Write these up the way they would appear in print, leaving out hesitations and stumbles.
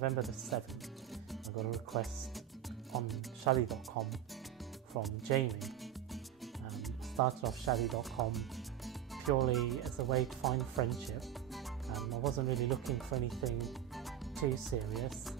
November the 7th, I got a request on shadi.com from Jamie. Started off shadi.com purely as a way to find friendship. I wasn't really looking for anything too serious.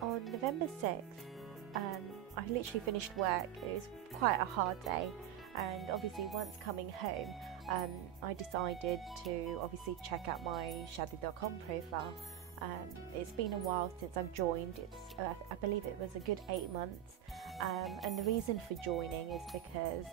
On November 6th, I literally finished work. It was quite a hard day, and obviously once coming home, I decided to obviously check out my shadi.com profile. It's been a while since I've joined. I believe it was a good 8 months, and the reason for joining is because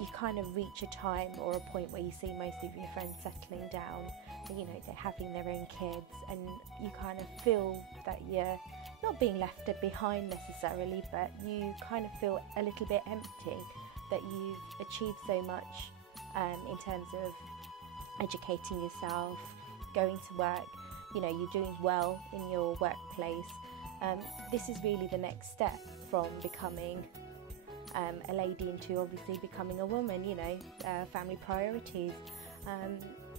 you kind of reach a time or a point where you see most of your friends settling down, you know, they're having their own kids, and you kind of feel that you're not being left behind necessarily, but you kind of feel a little bit empty, that you've achieved so much in terms of educating yourself, going to work, you know, you're doing well in your workplace. This is really the next step from becoming a lady into obviously becoming a woman, you know, family priorities.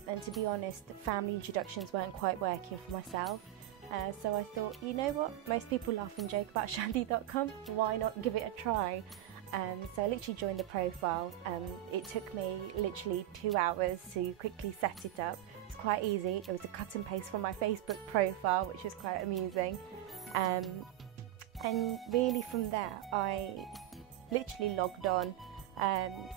And to be honest, family introductions weren't quite working for myself. So I thought, you know what, most people laugh and joke about shadi.com, why not give it a try? So I literally joined the profile. It took me literally 2 hours to quickly set it up. It's quite easy. It was a cut and paste from my Facebook profile, which was quite amusing. And really from there, I literally logged on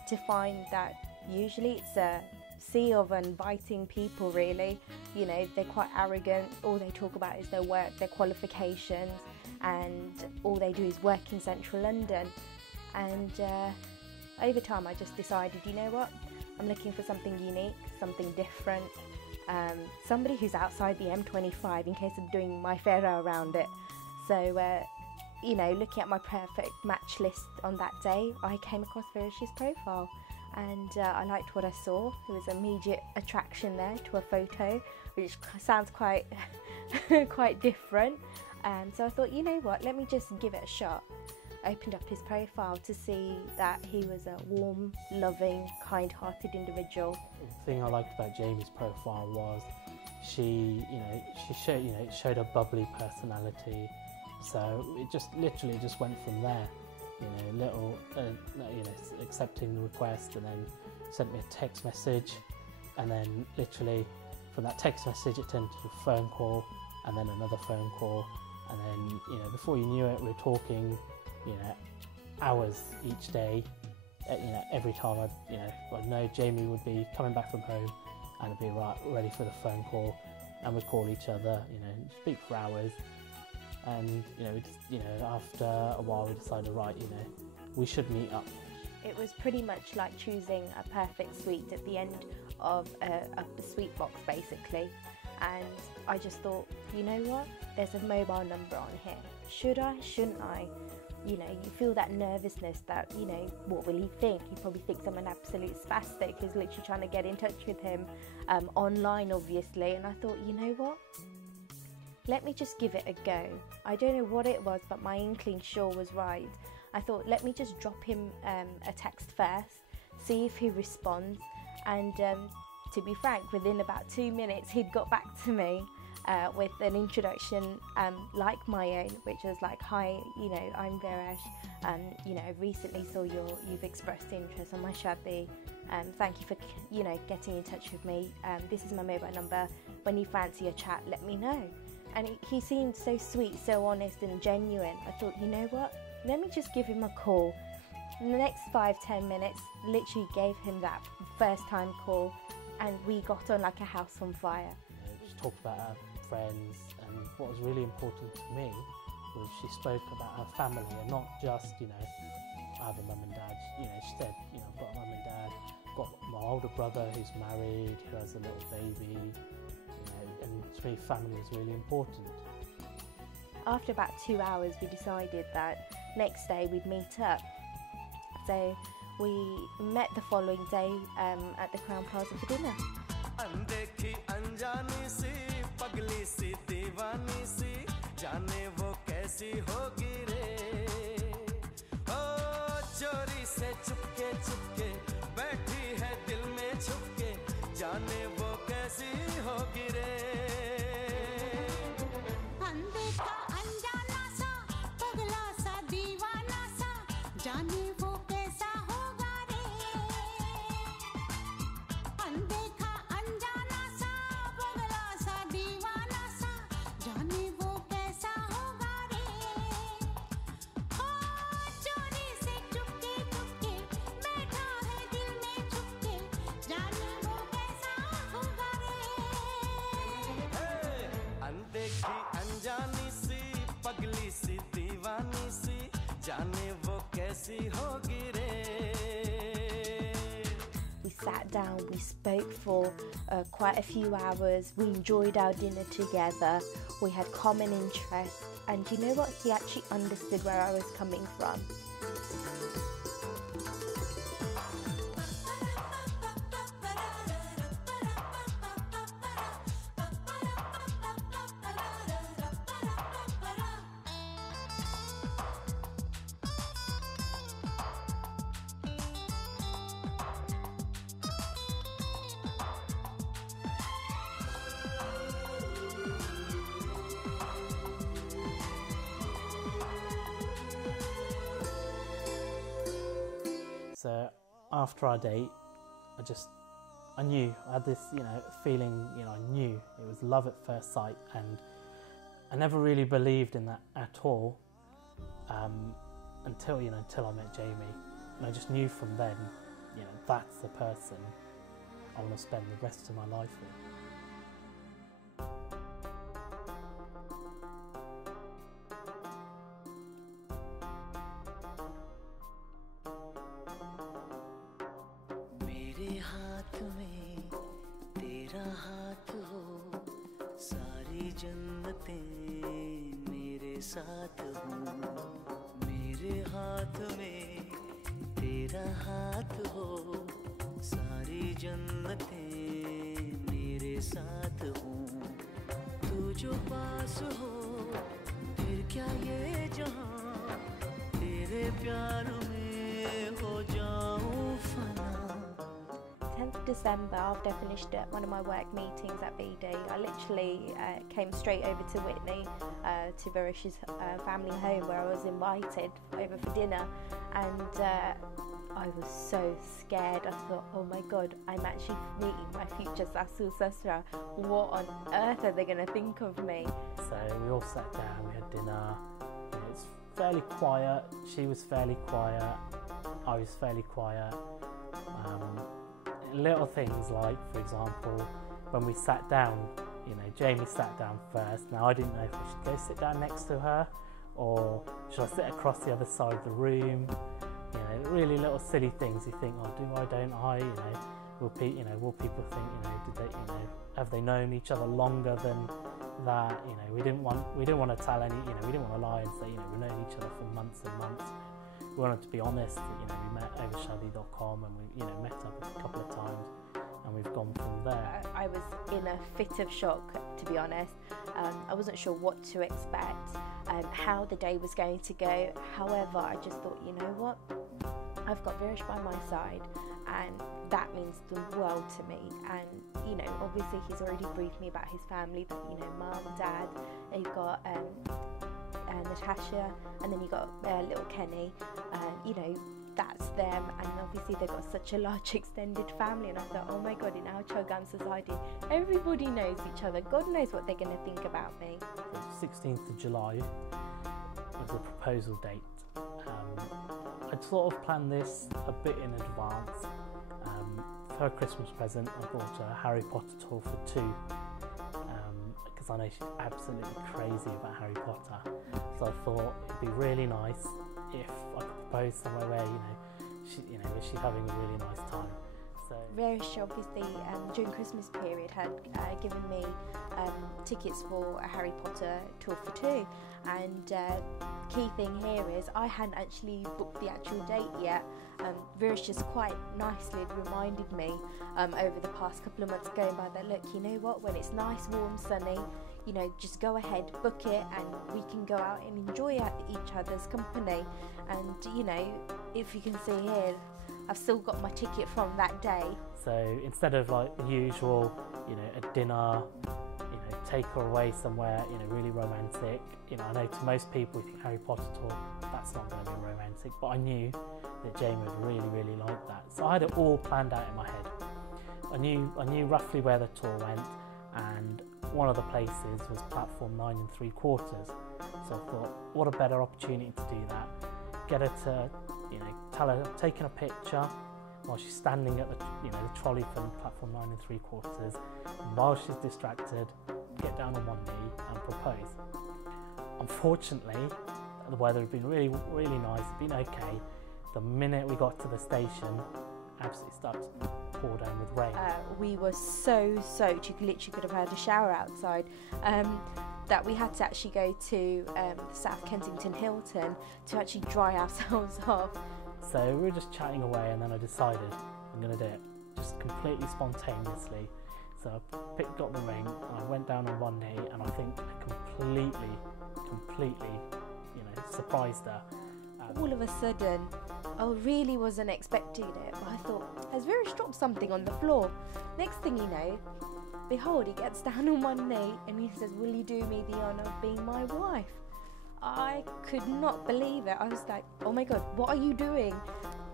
to find that usually it's a sea of inviting people, really. You know, they're quite arrogant. All they talk about is their work, their qualifications, and all they do is work in central London. And over time I just decided, you know what, I'm looking for something unique, something different, somebody who's outside the M25 in case I'm doing my Ferra around it. So you know, looking at my perfect match list on that day, I came across Virushi's profile, and I liked what I saw. There was immediate attraction there to a photo, which sounds quite quite different. So I thought, you know what, let me just give it a shot. Opened up his profile to see that he was a warm, loving, kind-hearted individual. The thing I liked about Jamie's profile was she showed a bubbly personality. So it just literally just went from there. You know, accepting the request, and then sent me a text message, and then literally from that text message it turned to a phone call, and then another phone call, and then, you know, before you knew it, we were talking, you know, hours each day. You know, every time I'd know Jamie would be coming back from home, and I'd be ready for the phone call, and we'd call each other, you know, speak for hours. And after a while we decided, right, you know, we should meet up. It was pretty much like choosing a perfect sweet at the end of a sweet box, basically. And I just thought, you know what, there's a mobile number on here. Should I, shouldn't I? You know, you feel that nervousness that, you know, what will he think? He probably thinks I'm an absolute spastic who's literally trying to get in touch with him online, obviously. And I thought, you know what? Let me just give it a go. I don't know what it was, but my inkling sure was right. I thought, let me just drop him a text first, see if he responds. And to be frank, within about 2 minutes, he'd got back to me with an introduction like my own, which was like, hi, you know, I'm Viresh. You know, I recently saw you've expressed interest on my Shadi. Thank you for, you know, getting in touch with me. This is my mobile number. When you fancy a chat, let me know. And he seemed so sweet, so honest and genuine. I thought, you know what, let me just give him a call. In the next 5-10 minutes, literally gave him that first time call, and we got on like a house on fire. You know, she talked about her friends, and what was really important to me was she spoke about her family, and not just, you know, I have a mum and dad. You know, she said, you know, I've got a mum and dad, got my older brother who's married, who has a little baby. And to me, family is really important. After about 2 hours, we decided that next day we'd meet up. So we met the following day at the Crown Plaza for dinner. अनदेखी अनजानी सी पगली सी दीवानी सी जाने वो कैसी होगी रे ओ चोरी से चुपके चुपके बैठी है दिल में छुपके जाने वो कैसी होगी रे अनदेखा अनजाना सा पगला सा दीवाना सा जाने वो कैसा होगा रे अनदेखा अनजाना सा पगला सा दीवाना सा जाने वो कैसा होगा रे ओ चोरी से चुपके चुपके बैठा है दिल में छुपके जाने वो कैसा होगा रे अनदेखी अनजानी सी पगली सी दीवानी सी जाने वो कैसी होगी रे We sat down, we spoke for quite a few hours, we enjoyed our dinner together, we had common interests, and you know what? He actually understood where I was coming from. So after our date, I knew, I had this, feeling, I knew it was love at first sight, and I never really believed in that at all until I met Jamie, and I just knew from then, that's the person I want to spend the rest of my life with. मेरे हाथ में तेरा हाथ हो सारी जन्नतें मेरे साथ हो मेरे हाथ में तेरा हाथ हो सारी जन्नतें मेरे साथ हो तू जो पास हो फिर क्या ये जहां तेरे प्यार में हो जाऊं फना 10th December, after I finished one of my work meetings at BD, I literally came straight over to Whitney, to Varish's family home, where I was invited over for dinner, and I was so scared. I thought, oh my god, I'm actually meeting my future Sasu Sasra. What on earth are they going to think of me? So we all sat down, we had dinner. It's fairly quiet. She was fairly quiet. I was fairly quiet. Little things like, for example, when we sat down, Jamie sat down first. Now I didn't know if I should go sit down next to her or should I sit across the other side of the room. Really little silly things. You think, oh, do I, don't I? Will people think, did they, have they known each other longer than that? We didn't want to tell any, we didn't want to lie and say, we've known each other for months and months. We wanted to be honest. We met over shadi.com and we, met up a couple of times, and we've gone from there. I was in a fit of shock, to be honest. I wasn't sure what to expect, how the day was going to go. However, I just thought, you know what? I've got Virish by my side, and that means the world to me. And obviously he's already briefed me about his family, that mum, dad, you've got Natasha, and then you got little Kenny. That's them, and obviously they've got such a large extended family. And I thought, oh my god, in our Chogan society, everybody knows each other. God knows what they're going to think about me. The 16th of July was the proposal date. I'd sort of planned this a bit in advance. For her Christmas present, I bought her a Harry Potter tour for two, because I know she's absolutely crazy about Harry Potter. So I thought it'd be really nice if I could propose somewhere where where she's having a really nice time. So Varish obviously during Christmas period had given me tickets for a Harry Potter tour for two, and key thing here is I hadn't actually booked the actual date yet. Vira's just quite nicely reminded me over the past couple of months going by that, look, you know what, when it's nice, warm, sunny, you know, just go ahead, book it, and we can go out and enjoy each other's company. And, you know, if you can see here, I've still got my ticket from that day. So instead of like the usual, you know, a dinner, you know, take her away somewhere, you know, really romantic. You know, I know to most people who think Harry Potter tour, that's not going to be romantic, but I knew that Jamie would really, really like that. So I had it all planned out in my head. I knew roughly where the tour went, and one of the places was platform 9 3/4. So I thought, what a better opportunity to do that. Get her to, you know, tell her I've taken a picture while she's standing at the, you know, the trolley from platform 9 3/4. And while she's distracted, get down on one knee and propose. Unfortunately, the weather had been really, really nice, been okay. The minute we got to the station, absolutely started to pour down with rain. We were so soaked, you literally could have had a shower outside, that we had to actually go to the South Kensington Hilton to actually dry ourselves off. So we were just chatting away, and then I decided I'm going to do it, just completely spontaneously. So I picked up the ring, and I went down on one knee, and I think completely, you know, surprised her. All of a sudden, I really wasn't expecting it, but I thought, has Vira's dropped something on the floor? Next thing you know, behold, he gets down on one knee and he says, will you do me the honour of being my wife? I could not believe it. I was like, oh my God, what are you doing?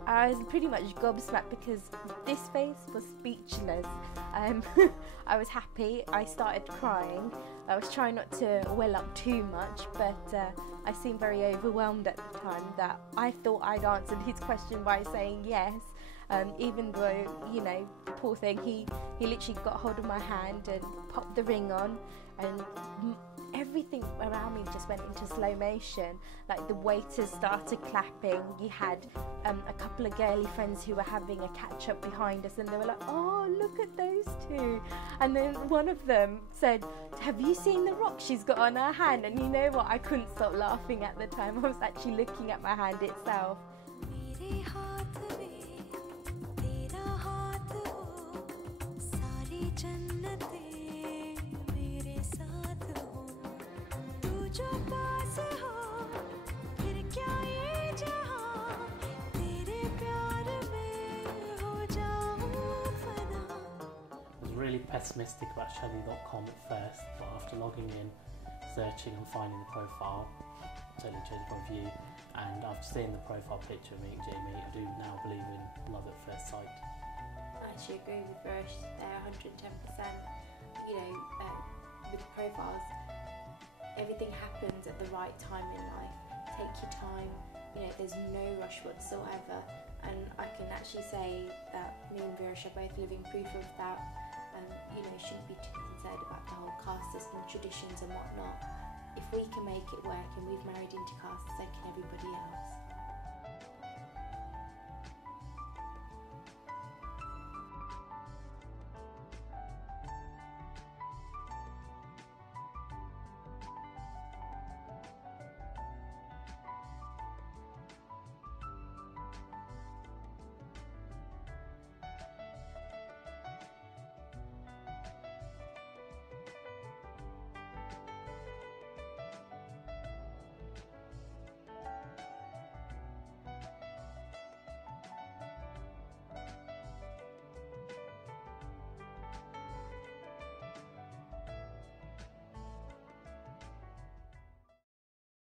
I was pretty much gobsmacked because this face was speechless. I was happy. I started crying. I was trying not to well up too much, but I seemed very overwhelmed at the time that I thought I'd answered his question by saying yes. Even though, you know, the poor thing, he literally got hold of my hand and popped the ring on, and everything around me just went into slow motion. Like the waiters started clapping. You had a couple of girly friends who were having a catch up behind us, and they were like, oh, look at those two. And then one of them said, have you seen the rock she's got on her hand? And you know what, I couldn't stop laughing at the time. I was actually looking at my hand itself. Really pessimistic about Shadi.com at first, but after logging in, searching and finding the profile, totally changed my view. And after seeing the profile picture of meeting Jamie, I do now believe in love at first sight. I actually agree with Rush there, 110%. You know, with profiles, everything happens at the right time in life. Take your time. You know, there's no rush whatsoever. And I can actually say that me and Virush are both living proof of that. You know, shouldn't be too concerned about the whole caste system, traditions and whatnot. If we can make it work and we've married into caste, so can everybody else.